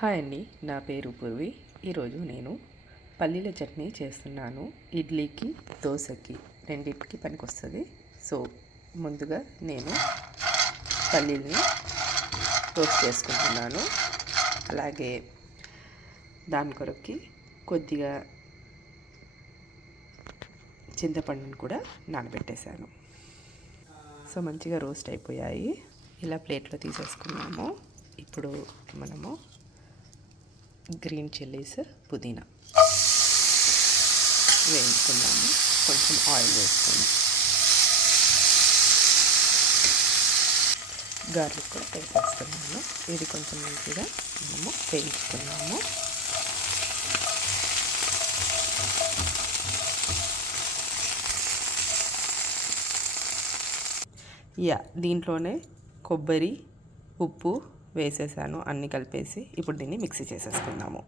Hi అండి, నా పేరు పూర్వి. ఈరోజు నేను పల్లీల చట్నీ చేస్తున్నాను. ఇడ్లీకి, దోశకి రెండింటికి పనికొస్తుంది. సో ముందుగా నేను పల్లీలని రోస్ట్ చేసుకుంటున్నాను. అలాగే దాని కొరకి కొద్దిగా చింతపండుని కూడా నానబెట్టేశాను. సో మంచిగా రోస్ట్ అయిపోయాయి. ఇలా ప్లేట్లో తీసేసుకున్నాము. ఇప్పుడు మనము గ్రీన్ చిల్లీస్, పుదీనా వేయించుకున్నాము. కొంచెం ఆయిల్ వేసుకుని గార్లిక్ కూడా వేసేస్తున్నాము. ఇది కొంచెం మంచిగా మనము వేయించుకున్నాము. దీంట్లోనే కొబ్బరి, ఉప్పు వేసేసాను, అన్నీ కలిపేసి. ఇప్పుడు దీన్ని మిక్సీ చేసేసుకుందాము.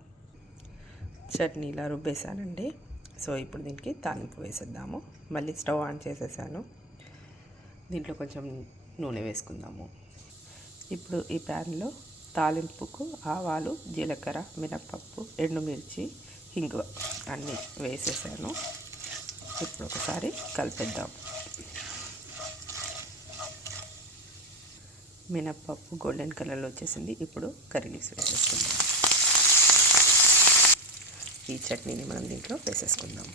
చట్నీ ఇలా రుబ్బేసానండి. సో ఇప్పుడు దీనికి తాలింపు వేసేద్దాము. మళ్ళీ స్టవ్ ఆన్ చేసేసాను. దీంట్లో కొంచెం నూనె వేసుకుందాము. ఇప్పుడు ఈ ప్యాన్లో తాలింపుకు ఆవాలు, జీలకర్ర, మినపప్పు, ఎండుమిర్చి, ఇంగువ అన్నీ వేసేసాను. ఇప్పుడు ఒకసారి కలిపేద్దాం. మినపప్పు గోల్డెన్ కలర్లో వచ్చేసింది. ఇప్పుడు కర్రీ లీవ్స్ వేసేసుకుందాం. ఈ చట్నీని మనం దీంట్లో వేసేసుకుందాం.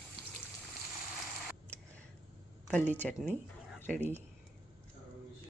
పల్లీ చట్నీ రెడీ.